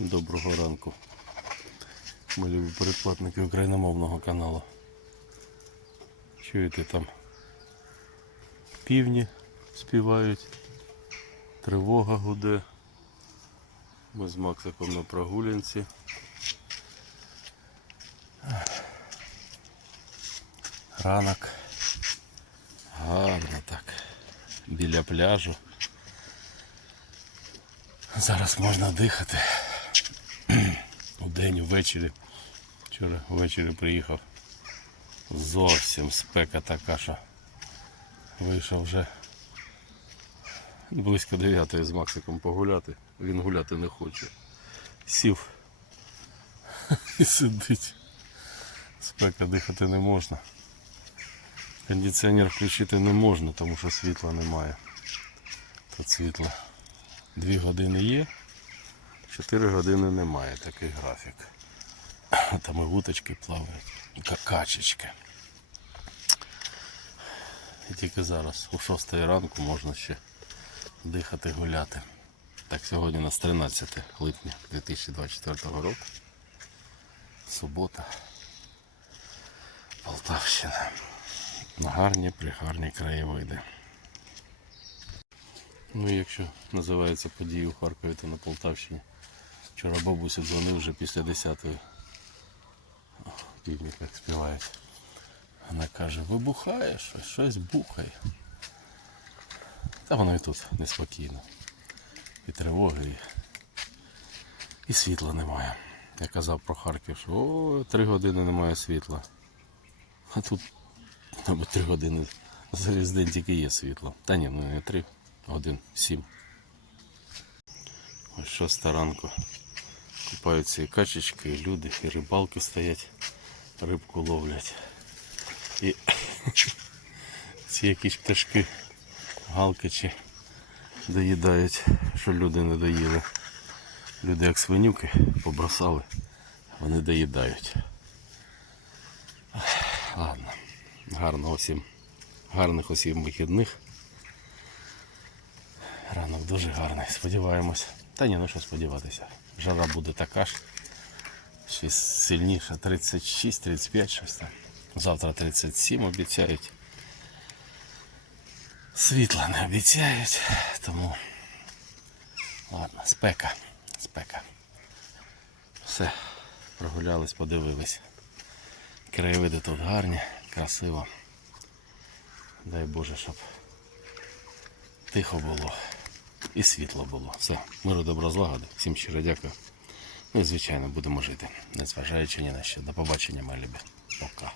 Доброго ранку. Ми любі передплатники україномовного каналу. Чуєте там? Півні співають, тривога гуде. Ми з Максиком на прогулянці. Ранок. Гарно так. Біля пляжу. Зараз можна дихати. Удень, ввечері. Вчора ввечері приїхав. Зовсім спека така, що вийшов вже близько 9 з Максиком погуляти. Він гуляти не хоче. Сів і сидить. Спека дихати не можна. Кондиціонер включити не можна, тому що світла немає. Тут світло. Дві години є, 4 години немає такий графік. Там і вуточки плавають, і ка- качечки. І тільки зараз, о 6 ранку, можна ще дихати, гуляти. Так, сьогодні у нас 13 липня 2024 року. Субота. Полтавщина. Гарні, пригарні краєвиди. Ну, якщо називається події у Харкові, то на Полтавщині. Вчора бабуся дзвонив вже після 10-ї. О, Півник як співають. Вона каже, вибухає щось, щось бухає. Та воно і тут неспокійно. І тривоги, і, і світла немає. Я казав про Харків, що о, три години немає світла. А тут, мабуть, три години за день тільки є світло. Та ні, ну не три, один, сім. Ось шоста ранку. Купаються і качечки, і люди, і рибалки стоять, рибку ловлять. І ці якісь пташки, галкачі доїдають, що люди не доїли. Люди як свинюки побросали, вони доїдають. Ладно, гарного всім, гарних усім вихідних. Дуже гарний, сподіваємось. Та ні, ну що сподіватися. Жара буде така ж. Ще сильніша, 36-35 щось там. Завтра 37 обіцяють. Світла не обіцяють, тому ладно, спека, спека. Все, прогулялись, подивились. Краєвиди тут гарні, красиво. Дай Боже, щоб тихо було і світло було. Все, миру добро злагоди. Всім щиро дякую. Ну і звичайно будемо жити, незважаючи ні на що. До побачення, мої любі. Пока.